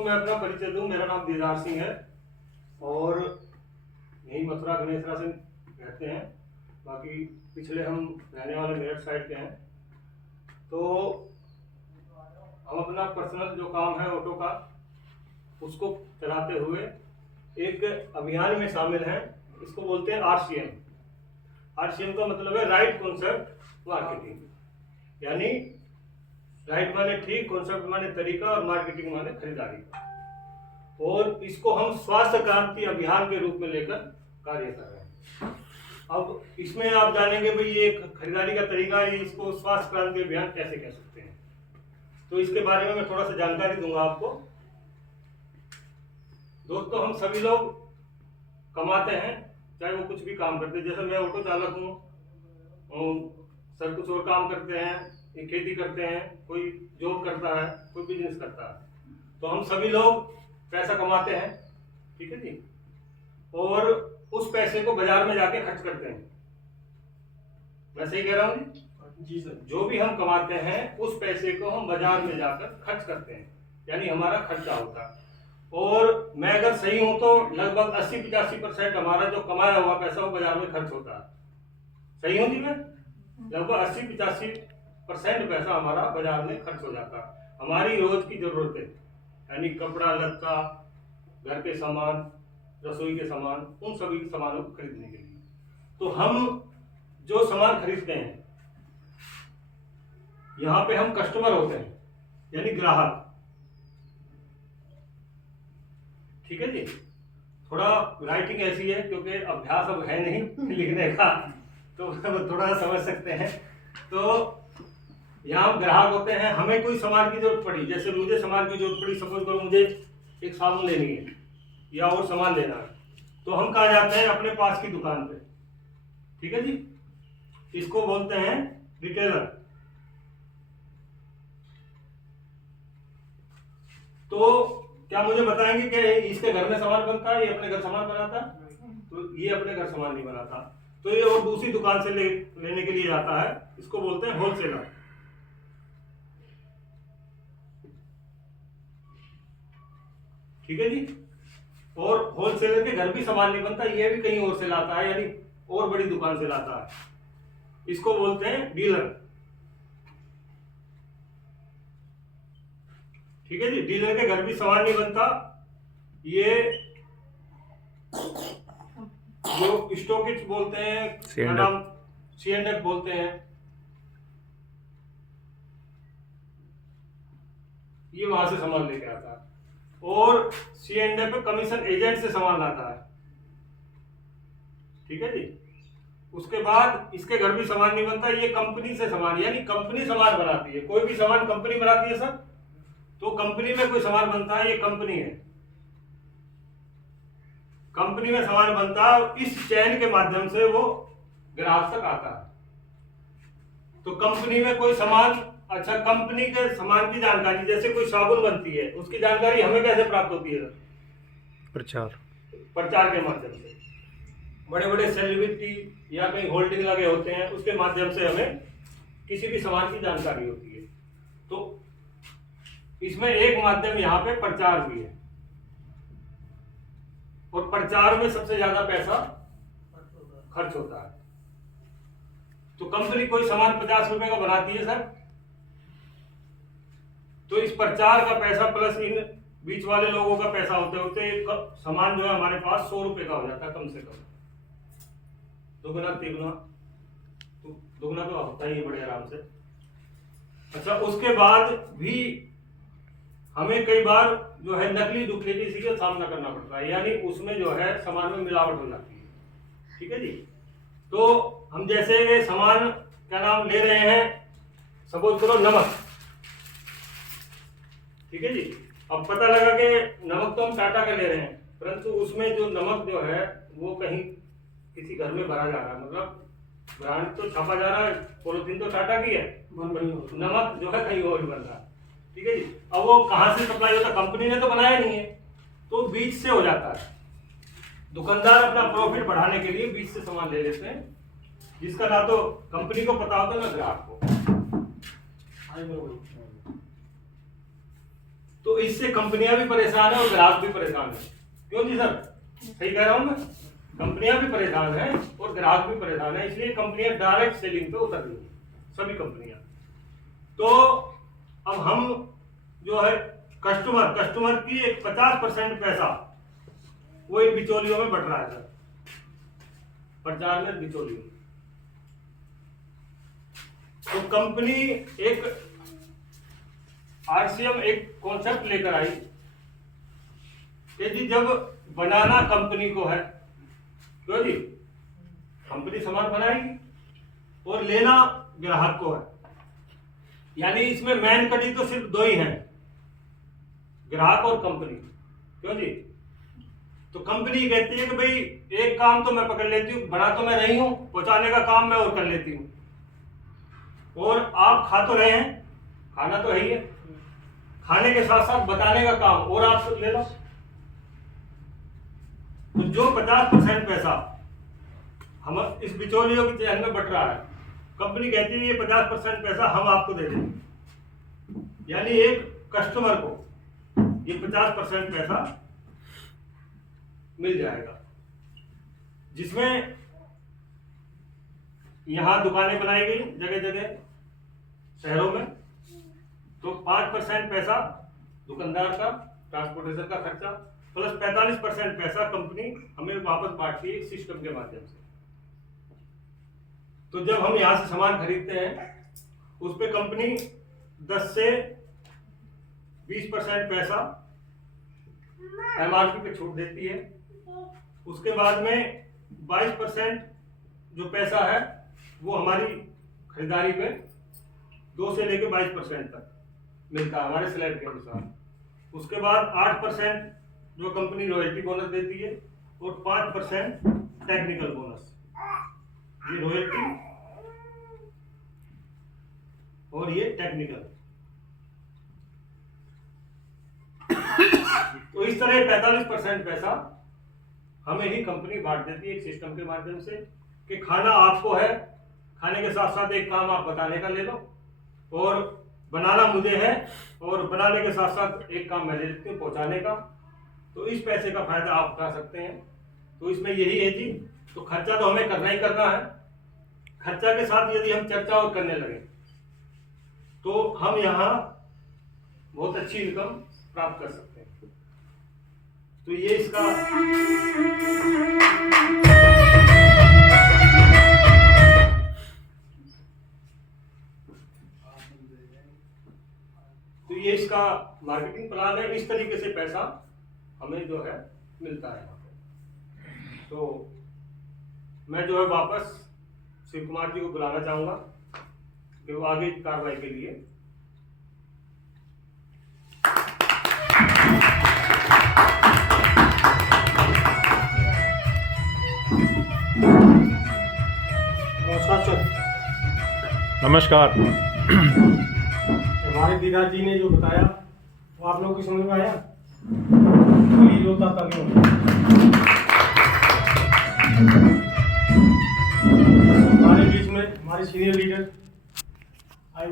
दोस्तों मैं अपना परिचय दूं, मेरा नाम दीदार सिंह है और यही मथुरा गणेशरा से रहते हैं। बाकी पिछले हम रहने वाले मेरठ साइड के हैं। तो हम अपना पर्सनल जो काम है ऑटो का उसको चलाते हुए एक अभियान में शामिल हैं। इसको बोलते हैं RCM। RCM का मतलब है राइट कॉन्सेप्ट मार्केटिंग, यानी राइट माने ठीक, कॉन्सेप्ट माने तरीका और मार्केटिंग माने खरीदारी का। और इसको हम स्वास्थ्य क्रांति अभियान के रूप में लेकर कार्य कर रहे हैं। अब इसमें आप जानेंगे भाई ये खरीदारी का तरीका है, इसको स्वास्थ्य क्रांति अभियान कैसे कह सकते हैं। तो इसके बारे में मैं थोड़ा सा जानकारी दूंगा आपको। दोस्तों हम सभी लोग कमाते हैं, चाहे वो कुछ भी काम करते हैं। जैसे मैं ऑटो चालक हूँ, सर कुछ और काम करते हैं, खेती करते हैं, कोई जॉब करता है, कोई बिजनेस करता है। तो हम सभी लोग पैसा कमाते हैं, ठीक है जी, और उस पैसे को बाजार में जाके खर्च करते हैं। मैं सही कह रहा हूँ जी सर? जो भी हम कमाते हैं उस पैसे को हम बाजार में जाकर खर्च करते हैं, यानी हमारा खर्चा होता है। और मैं अगर सही हूं तो लगभग 80-85% हमारा जो कमाया हुआ पैसा वो बाजार में खर्च होता है। सही हूं जी मैं? लगभग 80-85% पैसा हमारा बाजार में खर्च हो जाता है हमारी रोज की जरूरतें, यानी कपड़ा लत्ता, घर के सामान, रसोई के सामान, उन सभी सामानों को खरीदने के लिए। तो हम जो सामान खरीदते हैं यहाँ पे हम कस्टमर होते हैं, यानी ग्राहक, ठीक है जी। थोड़ा राइटिंग ऐसी है क्योंकि अभ्यास अब है नहीं लिखने का, तो थोड़ा समझ सकते हैं। तो यहाँ हम ग्राहक होते हैं, हमें कोई सामान की जरूरत पड़ी, जैसे मुझे सामान की जरूरत पड़ी, सपोज करो मुझे एक साबुन लेनी है या और सामान लेना है, तो हम कहाँ जाते हैं? अपने पास की दुकान पे, ठीक है जी। इसको बोलते हैं रिटेलर। तो क्या मुझे बताएंगे कि इसके घर में सामान बनता है, ये अपने घर सामान बनाता है? तो ये अपने घर सामान नहीं बनाता, तो ये और दूसरी दुकान से लेने के लिए जाता है। इसको बोलते हैं होलसेलर, ठीक है जी। और होलसेलर के घर भी सामान नहीं बनता, ये भी कहीं और से लाता है, यानी और बड़ी दुकान से लाता है। इसको बोलते हैं डीलर, ठीक है जी। डीलर के घर भी सामान नहीं बनता, ये जो स्टॉकिस्ट बोलते हैं, क्या नाम, C&F बोलते हैं, ये वहां से सामान लेके आता है। और C&F कमीशन एजेंट से सामान लाता है, ठीक है जी। उसके बाद इसके घर भी सामान नहीं बनता, ये कंपनी से सामान, यानी कंपनी सामान बनाती है। कोई भी सामान कंपनी बनाती है सर, तो कंपनी में कोई सामान बनता है, ये कंपनी है, कंपनी में सामान बनता है और इस चैन के माध्यम से वो ग्राहक तक आता है। तो कंपनी में कोई सामान, अच्छा, कंपनी के सामान की जानकारी, जैसे कोई साबुन बनती है, उसकी जानकारी हमें कैसे प्राप्त होती है? प्रचार के माध्यम से। बड़े बड़े सेलिब्रिटी या कहीं होल्डिंग लगे होते हैं, उसके माध्यम से हमें किसी भी सामान की जानकारी होती है। तो इसमें एक माध्यम यहाँ पे प्रचार भी है, और प्रचार में सबसे ज्यादा पैसा खर्च होता है। तो कंपनी कोई सामान 50 रुपए का बनाती है सर, तो इस प्रचार का पैसा प्लस इन बीच वाले लोगों का पैसा होते सामान जो है हमारे पास 100 रुपए का हो जाता है, कम से कम। दुगना तिगुना, तो दुगना तो होता ही है बड़े आराम से। अच्छा, उसके बाद भी हमें कई बार जो है नकली डुप्लीकेसी का सामना करना पड़ता है, यानी उसमें जो है सामान में मिलावट हो जाती है, ठीक है जी। तो हम जैसे सामान क्या नाम ले रहे हैं, सपोज करो नमक, ठीक है जी। अब पता लगा कि नमक तो हम टाटा का ले रहे हैं, परंतु उसमें जो नमक जो है वो कहीं किसी घर में भरा जा रहा है, मतलब ब्रांड तो छापा जा रहा है, पॉलिथीन तो टाटा की है, नमक जो है कहीं और बन रहा है, ठीक है जी। अब वो कहां से सप्लाई होता है? कंपनी ने तो बनाया नहीं है, तो बीच से हो जाता है। दुकानदार अपना प्रॉफिट बढ़ाने के लिए बीच से सामान ले लेते हैं, जिसका ना तो कंपनी को पता होता है ना ग्राहक को। तो इससे कंपनियां भी परेशान है और ग्राहक भी परेशान है। क्यों जी सर, सही कह रहा हूं मैं? कंपनियां भी परेशान है और ग्राहक भी परेशान है, इसलिए कंपनियां डायरेक्ट सेलिंग पे उतर रही है, सभी कंपनियां। तो अब हम जो है कस्टमर की एक 50% पैसा वो इन बिचौलियों में बट रहा है सर, प्रचार में बिचौलियों। तो कंपनी एक आरसीएम एक कॉन्सेप्ट लेकर आई कि जी जब बनाना कंपनी को है, क्यों जी, कंपनी सामान बनाएगी और लेना ग्राहक को है, यानी इसमें मेन कड़ी तो सिर्फ दो ही हैं, ग्राहक और कंपनी। क्यों जी, तो कंपनी कहती है कि भाई एक काम तो मैं पकड़ लेती हूँ, बना तो मैं रही हूँ, पहुंचाने का काम मैं और कर लेती हूँ, और आप खा तो रहे हैं, खाना तो है ही है, खाने के साथ साथ बताने का काम और आप ले लो। तो जो 50% पैसा हम इस बिचौलियों की चैन में बट रहा है, कंपनी कहती है ये 50% पैसा हम आपको दे देंगे, यानी एक कस्टमर को ये 50% पैसा मिल जाएगा, जिसमें यहां दुकानें बनाई गई जगह जगह शहरों में, तो 5% पैसा दुकानदार का, ट्रांसपोर्टेशन का खर्चा, प्लस 45% पैसा कंपनी हमें वापस बांटती है सिस्टम के माध्यम से। तो जब हम यहां से सामान खरीदते हैं उस पे कंपनी 10 से 20% पैसा एमआरपी पे छूट देती है। उसके बाद में 22% जो पैसा है वो हमारी खरीदारी में 2 से लेकर 22% तक मिलता है हमारे स्लैब के अनुसार। उसके बाद 8% जो कंपनी रॉयल्टी बोनस देती है और 5% टेक्निकल बोनस। ये रॉयल्टी और ये टेक्निकल। तो इस तरह 45% पैसा हमें ही कंपनी बांट देती है एक सिस्टम के माध्यम से कि खाना आपको है, खाने के साथ साथ एक काम आप बताने का ले लो, और बनाना मुझे है और बनाने के साथ साथ एक काम मैं ले लेती हूँ पहुंचाने का। तो इस पैसे का फायदा आप उठा सकते हैं। तो इसमें यही है जी, तो खर्चा तो हमें करना ही करना है। खर्चा के साथ यदि हम चर्चा और करने लगे तो हम यहाँ बहुत अच्छी इनकम प्राप्त कर सकते हैं। तो ये इसका मार्केटिंग प्लान है। इस तरीके से पैसा हमें जो है मिलता है। तो मैं जो है वापस शिव कुमार जी को बुलाना चाहूंगा कि वो आगे की कार्रवाई के लिए। नमस्कार। हमारे दीदा जी ने जो बताया वो आप लोग की समझ में आया? प्लीज होता तभी हमारे बीच में हमारे सीनियर लीडर